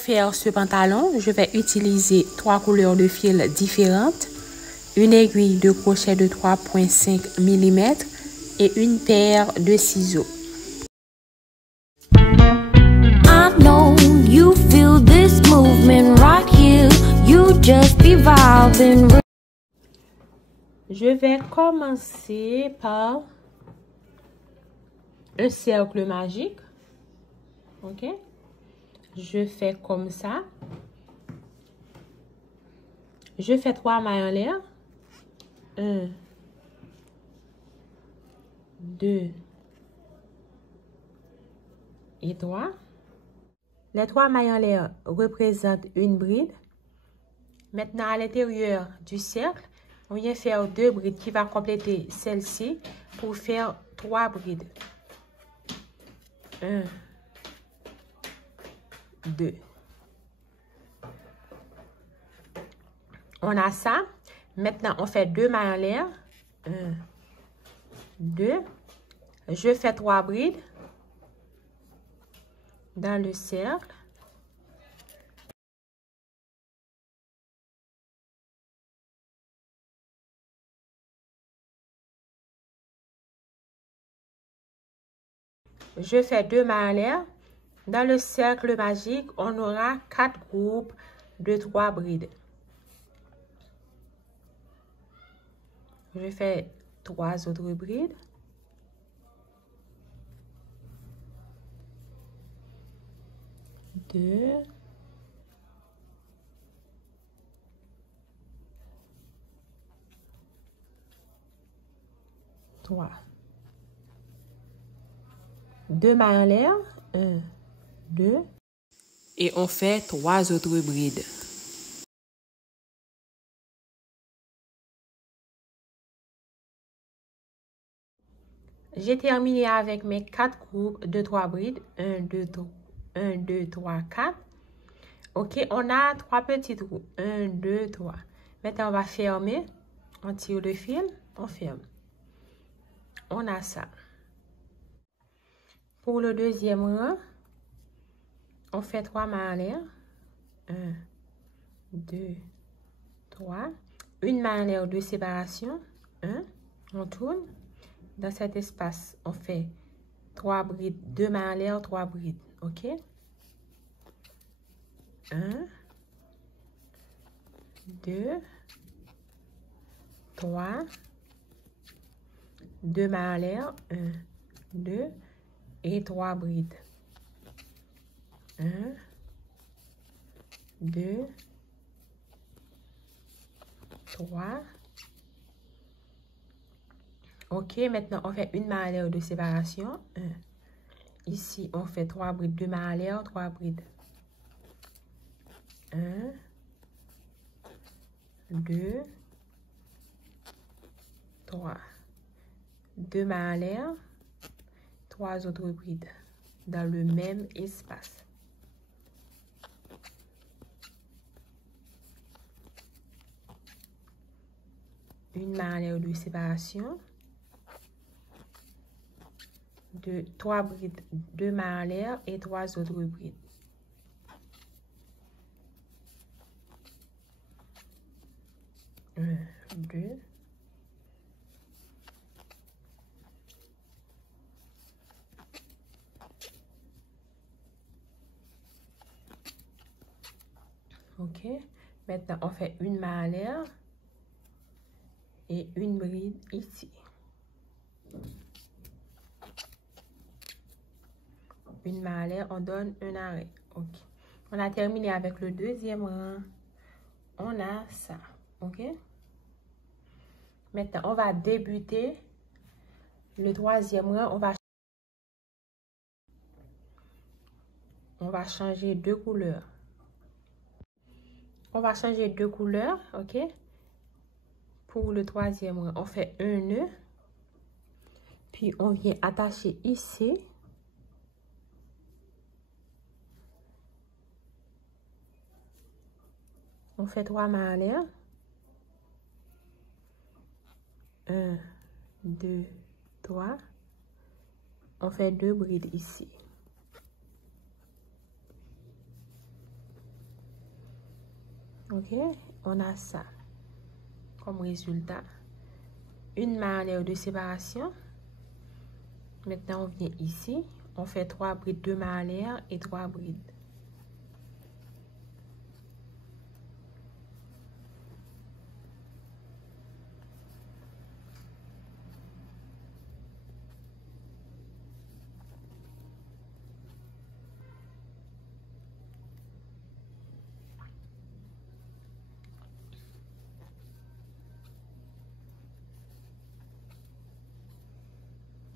faire ce pantalon, je vais utiliser 3 couleurs de fil différentes, une aiguille de crochet de 3,5 mm et une paire de ciseaux. I know you feel this movement right here. You just be vibing. Je vais commencer par un cercle magique. Ok? Je fais comme ça. Je fais 3 mailles en l'air. 1, 2 et 3. Les 3 mailles en l'air représentent une bride. Maintenant, à l'intérieur du cercle, on vient faire 2 brides qui va compléter celle-ci pour faire 3 brides. 1, 2. On a ça. Maintenant, on fait 2 mailles en l'air. 1, 2. Je fais 3 brides dans le cercle. Je fais 2 mailles en l'air. Dans le cercle magique, on aura 4 groupes de 3 brides. Je fais 3 autres brides. Deux. 3. 2 mailles en l'air. 1, 2. Et on fait 3 autres brides. J'ai terminé avec mes 4 groupes de 3 brides. 1, 2, 3, 4. Ok, on a 3 petits trous. 1, 2, 3. Maintenant, on va fermer. On tire le fil. On ferme. On a ça. Pour le deuxième rang, on fait 3 mailles en l'air. 1, 2, 3. Une maille en l'air de séparation. 1. On tourne. Dans cet espace, on fait 3 brides, 2 mailles en l'air, 3 brides. Ok? 1, 2, 3. 2 mailles en l'air. 1, 2 et 3 brides. 1, 2, 3. Ok, maintenant on fait une maille en l'air de séparation. 1. Ici, on fait 3 brides, 2 mailles en l'air, 3 brides. 1, 2, 3. 2 mailles en l'air, 3 autres brides dans le même espace. Une maille en l'air de séparation. 3 brides, 2 mailles en l'air et 3 autres brides. Un, 2. Ok. Maintenant, on fait une maille en l'air et une bride ici. Une maille en l'air, on donne un arrêt. Ok. On a terminé avec le deuxième rang. On a ça. Ok. Maintenant, on va débuter le troisième rang. On va changer de couleur. On va changer de couleur. Ok. Pour le troisième rang, on fait un nœud. Puis, on vient attacher ici. On fait 3 mailles en l'air. 1, 2, 3. On fait 2 brides ici. Ok, on a ça comme résultat. Une maille en l'air de séparation. Maintenant, on vient ici. On fait 3 brides, 2 mailles en l'air et 3 brides.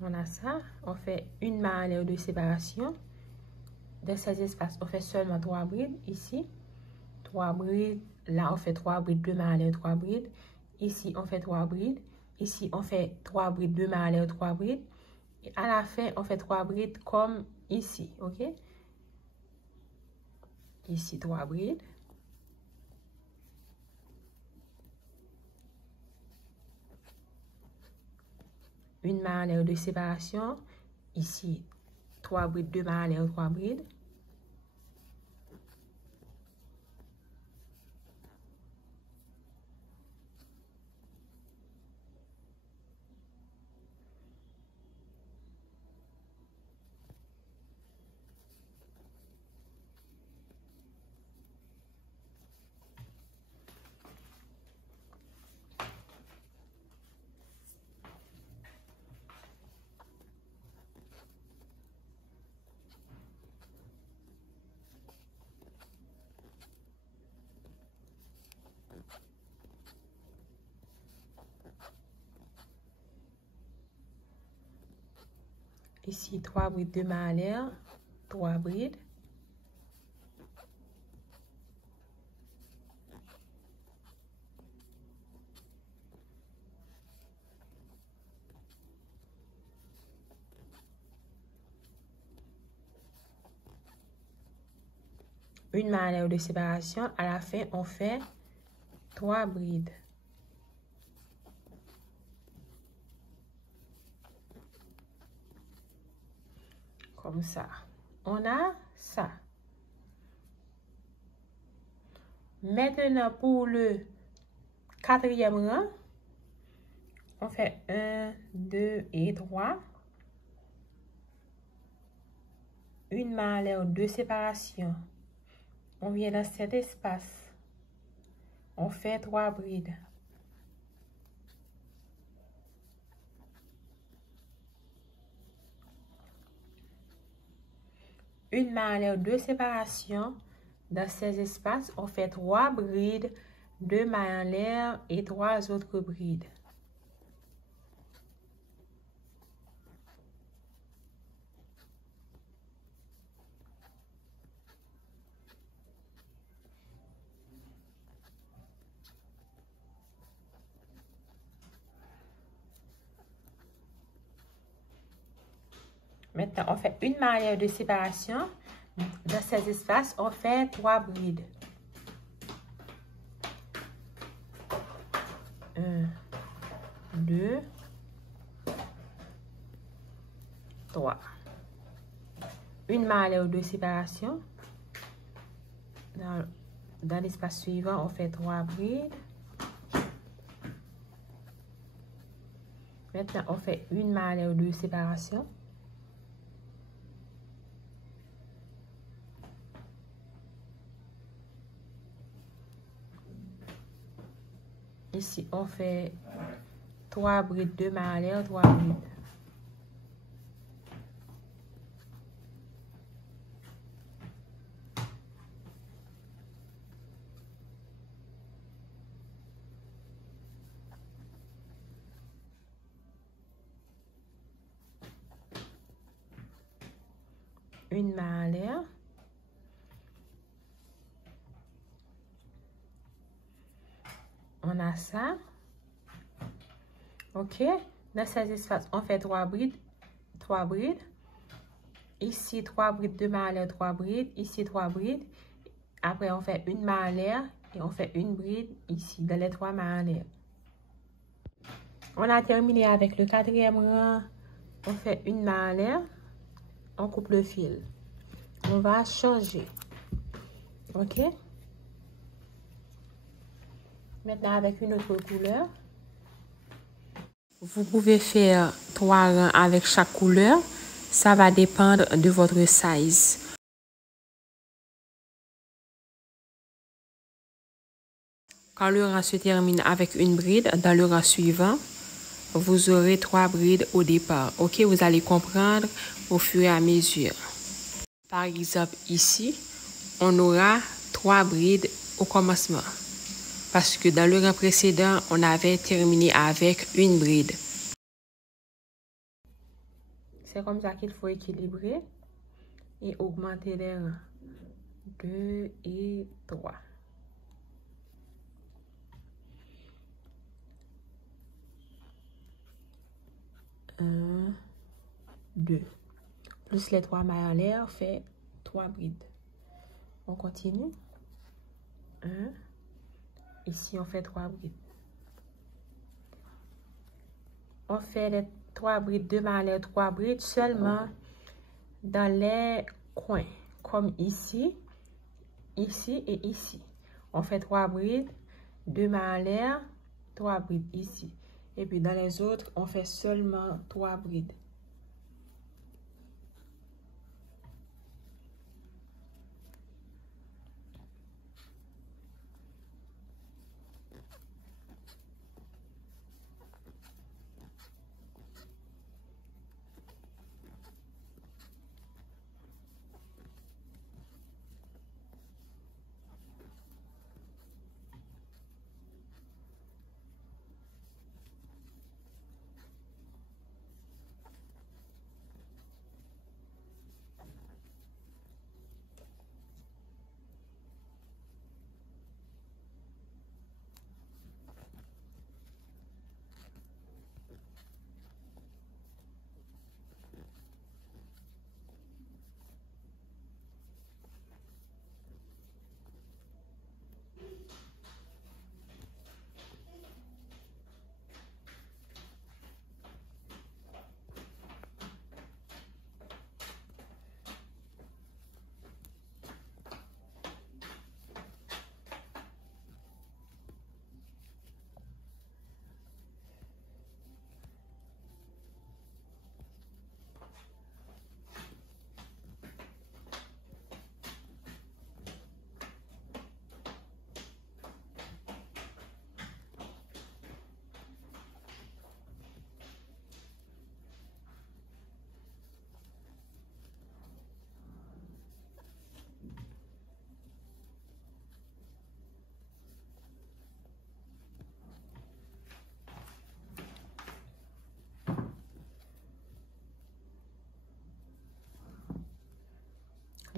On a ça, on fait une maille en l'air de séparation. Dans ces espaces, on fait seulement 3 brides. Ici, 3 brides. Là, on fait 3 brides, 2 mailles en l'air, 3 brides. Ici, on fait 3 brides. Ici, on fait 3 brides, 2 mailles en l'air, 3 brides. Et à la fin, on fait 3 brides comme ici, ok? Ici, 3 brides. Une maille en l'air de séparation. Ici, 3 brides, 2 mailles en l'air, 3 brides. Ici, 3 brides, 2 mailles en l'air, 3 brides. Une maille en l'air de séparation. À la fin, on fait 3 brides. Comme ça. On a ça. Maintenant, pour le 4e rang, on fait 1, 2 et 3. Une maille en l'air de séparation. On vient dans cet espace. On fait 3 brides. Une maille en l'air de séparation. Dans ces espaces, on fait 3 brides, 2 mailles en l'air et 3 autres brides. Maintenant, on fait une maille en l'air de séparation. Dans ces espaces, on fait 3 brides. 1, 2, 3. Une maille en l'air de séparation. Dans l'espace suivant, on fait 3 brides. Maintenant, on fait une maille en l'air de séparation. Ici, on fait 3 brides, 2 mailles en l'air, 3 brides. Une maille en l'air. On a ça. Ok. Dans ces espaces, on fait 3 brides. 3 brides. Ici, 3 brides, 2 mailles en l'air, 3 brides. Ici, 3 brides. Après, on fait une maille en l'air et on fait une bride ici, dans les 3 mailles en l'air. On a terminé avec le 4e rang. On fait une maille en l'air. On coupe le fil. On va changer. Ok. Maintenant, avec une autre couleur. Vous pouvez faire 3 rangs avec chaque couleur. Ça va dépendre de votre size. Quand le rang se termine avec une bride, dans le rang suivant, vous aurez 3 brides au départ. Ok, vous allez comprendre au fur et à mesure. Par exemple, ici, on aura 3 brides au commencement. Parce que dans le rang précédent, on avait terminé avec une bride. C'est comme ça qu'il faut équilibrer et augmenter les rangs. 2 et 3. 1, 2. Plus les 3 mailles en l'air fait 3 brides. On continue. 1. Ici, on fait 3 brides. On fait les 3 brides, 2 mailles en l'air, 3 brides seulement dans les coins. Comme ici, ici et ici. On fait 3 brides, 2 mailles en l'air, 3 brides ici. Et puis dans les autres, on fait seulement 3 brides.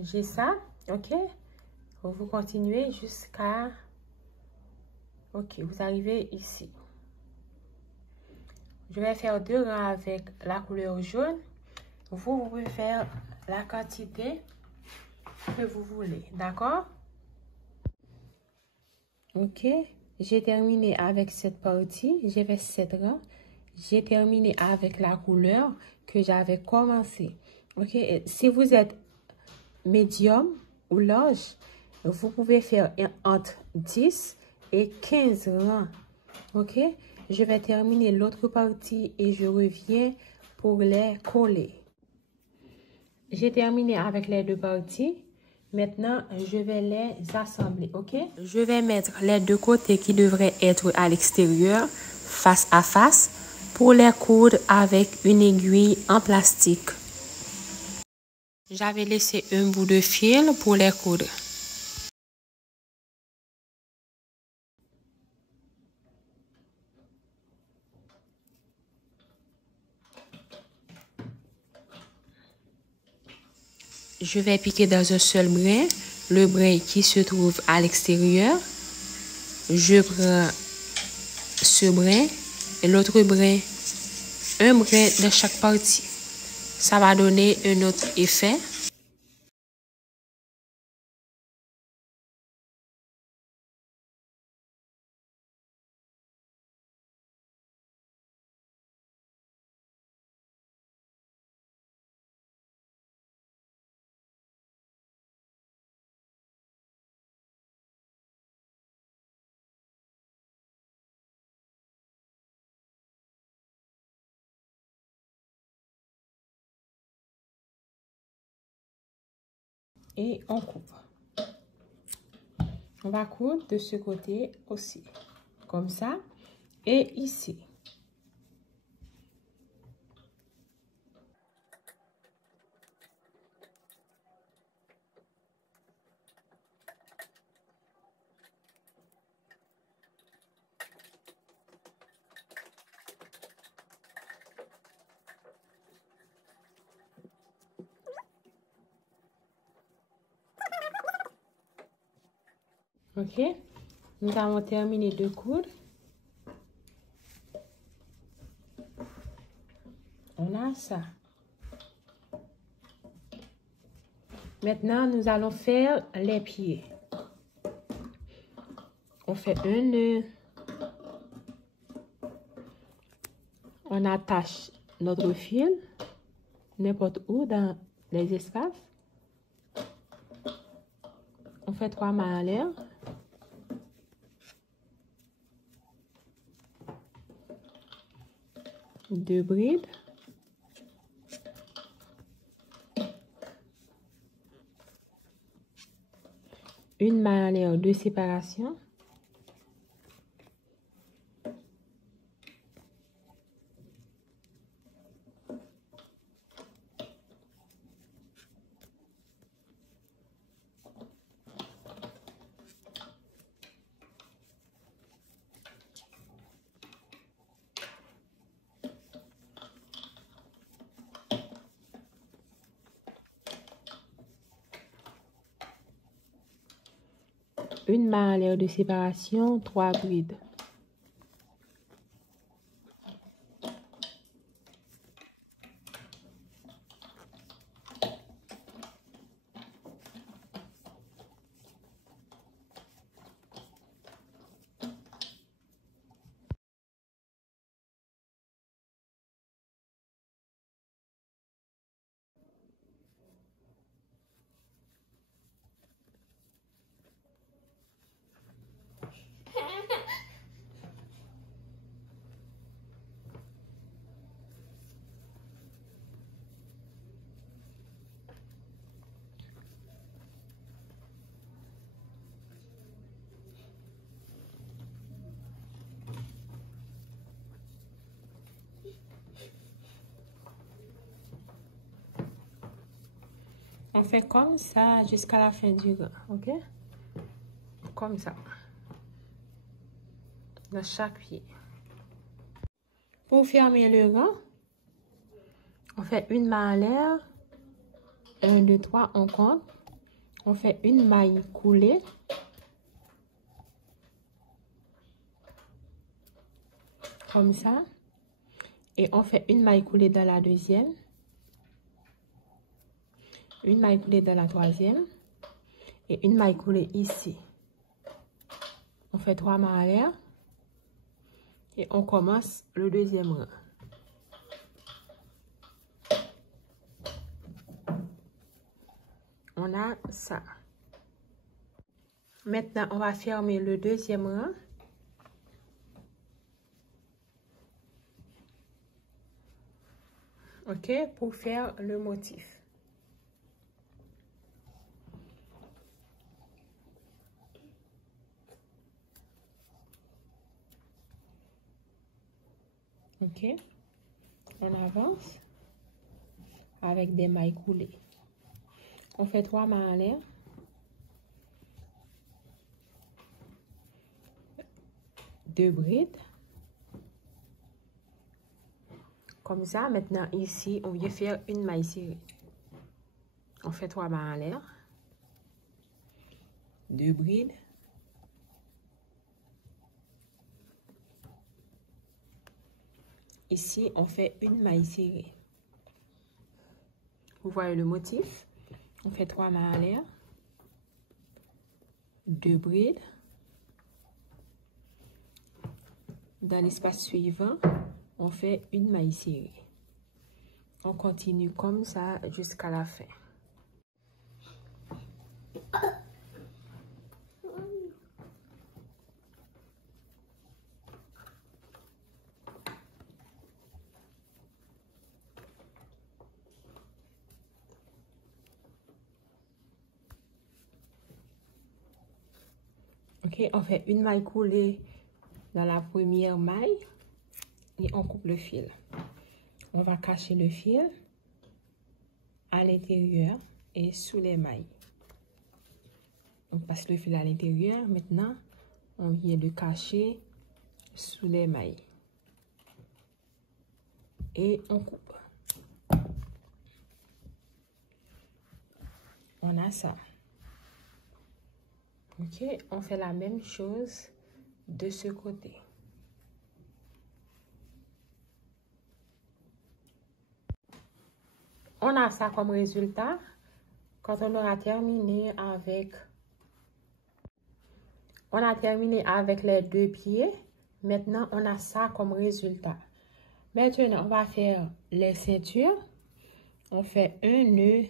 J'ai ça, ok? Vous continuez jusqu'à... Ok, vous arrivez ici. Je vais faire 2 rangs avec la couleur jaune. Vous pouvez faire la quantité que vous voulez, d'accord? Ok, j'ai terminé avec cette partie. J'ai fait 7 rangs. J'ai terminé avec la couleur que j'avais commencé. Ok, et si vous êtes médium ou large, vous pouvez faire entre 10 et 15 rangs. Ok, je vais terminer l'autre partie et je reviens pour les coller. J'ai terminé avec les 2 parties. Maintenant, je vais les assembler, ok? Je vais mettre les 2 côtés qui devraient être à l'extérieur, face à face, pour les coudre avec une aiguille en plastique. J'avais laissé un bout de fil pour les coudre. Je vais piquer dans un seul brin, le brin qui se trouve à l'extérieur. Je prends ce brin et l'autre brin, un brin de chaque partie. Ça va donner un autre effet. et on coupe. On va coudre de ce côté aussi, comme ça, et ici. Ok, nous avons terminé de coudre. On a ça. Maintenant, nous allons faire les pieds. On fait un nœud. On attache notre fil n'importe où dans les espaces. On fait 3 mailles en l'air. Deux brides. Une maille en l'air, 2 séparations. Une maille en l'air de séparation, 3 brides. On fait comme ça jusqu'à la fin du rang, ok? Comme ça. Dans chaque pied. Pour fermer le rang, on fait une maille en l'air. 1, 2, 3, on compte. On fait une maille coulée. Comme ça. Et on fait une maille coulée dans la deuxième. Une maille coulée dans la troisième. Et une maille coulée ici. On fait 3 mailles en l'air. Et on commence le deuxième rang. On a ça. Maintenant, on va fermer le deuxième rang. Ok, pour faire le motif. Ok, on avance avec des mailles coulées. On fait 3 mailles en l'air. Deux brides. Comme ça, maintenant ici, on vient faire une maille serrée. On fait 3 mailles en l'air. Deux brides. Ici, on fait une maille serrée. Vous voyez le motif. On fait 3 mailles en l'air. Deux brides. Dans l'espace suivant, on fait une maille serrée. On continue comme ça jusqu'à la fin. Ok, on fait une maille coulée dans la première maille et on coupe le fil. On va cacher le fil à l'intérieur et sous les mailles. On passe le fil à l'intérieur. Maintenant, on vient le cacher sous les mailles. Et on coupe. On a ça. Ok, on fait la même chose de ce côté. On a ça comme résultat quand on aura terminé avec... On a terminé avec les deux pieds. Maintenant, on a ça comme résultat. Maintenant, on va faire les ceintures. On fait un nœud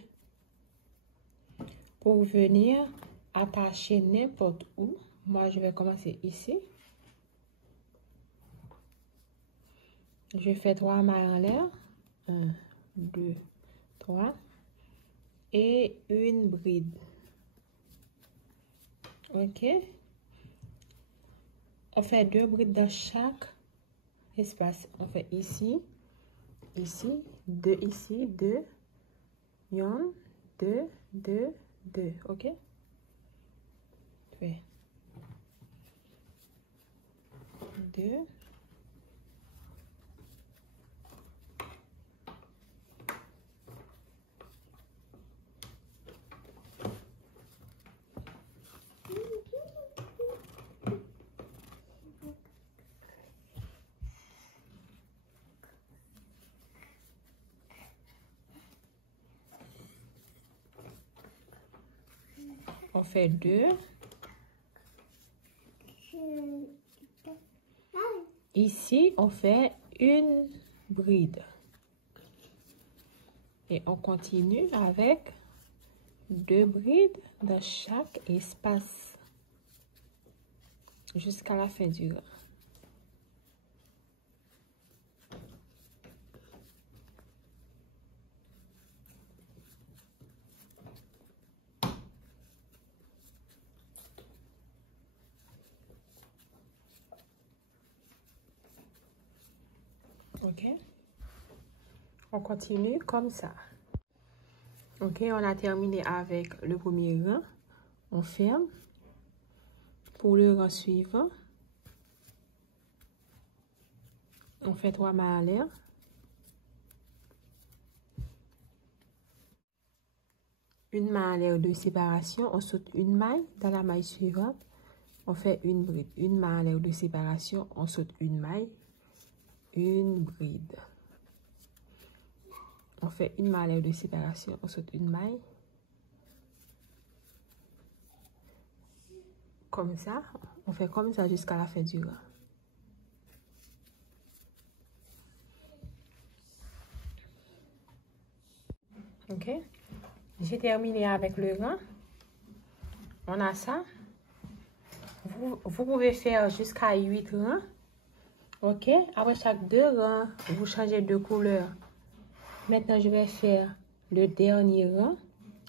pour venir attacher n'importe où. Moi, je vais commencer ici. Je fais 3 mailles en l'air. 1, 2, 3. Et une bride. Ok. On fait 2 brides dans chaque espace. On fait ici, ici, 2 ici, 2. 1, 2, 2, 2. Ok. Fait 2. On fait 2. Ici, on fait une bride. Et on continue avec 2 brides dans chaque espace jusqu'à la fin du rang. Ok, on continue comme ça. Ok, on a terminé avec le premier rang. On ferme. Pour le rang suivant, on fait 3 mailles en l'air. Une maille en l'air de séparation. On saute une maille dans la maille suivante. On fait une bride. Une maille en l'air de séparation. On saute une maille. Une bride. On fait une maille en l'air de séparation. On saute une maille. Comme ça. On fait comme ça jusqu'à la fin du rang. Ok. J'ai terminé avec le rang. On a ça. Vous pouvez faire jusqu'à 8 rangs. Ok. Après chaque 2 rangs, vous changez de couleur. Maintenant, je vais faire le dernier rang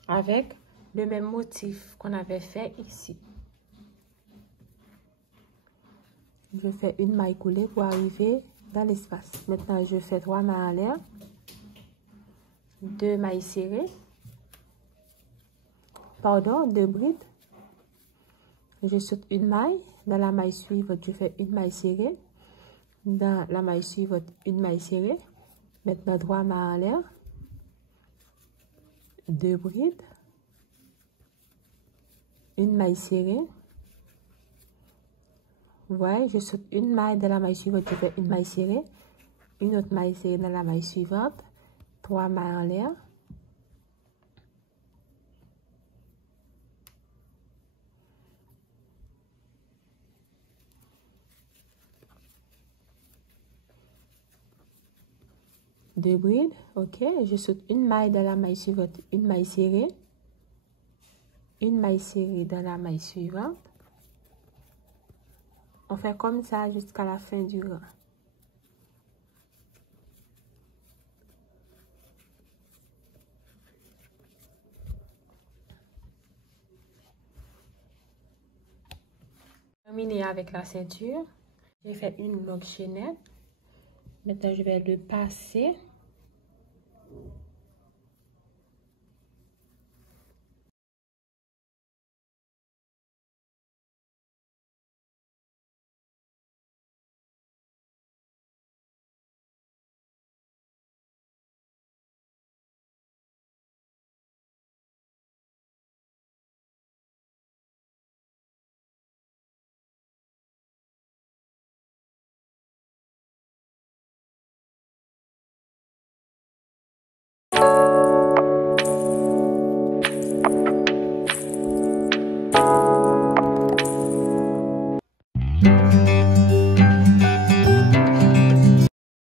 avec le même motif qu'on avait fait ici. Je fais une maille coulée pour arriver dans l'espace. Maintenant, je fais 3 mailles en l'air. 2 mailles serrées. Pardon, 2 brides. Je saute une maille. Dans la maille suivante, je fais une maille serrée. Dans la maille suivante, une maille serrée. Maintenant, 3 mailles en l'air. 2 brides. Une maille serrée. Vous voyez, je saute une maille dans la maille suivante, je fais une maille serrée. Une autre maille serrée dans la maille suivante. 3 mailles en l'air. Deux brides, ok, je saute une maille dans la maille suivante, une maille serrée dans la maille suivante. On fait comme ça jusqu'à la fin du rang. terminé avec la ceinture. J'ai fait une longue chaînette. Maintenant, je vais le passer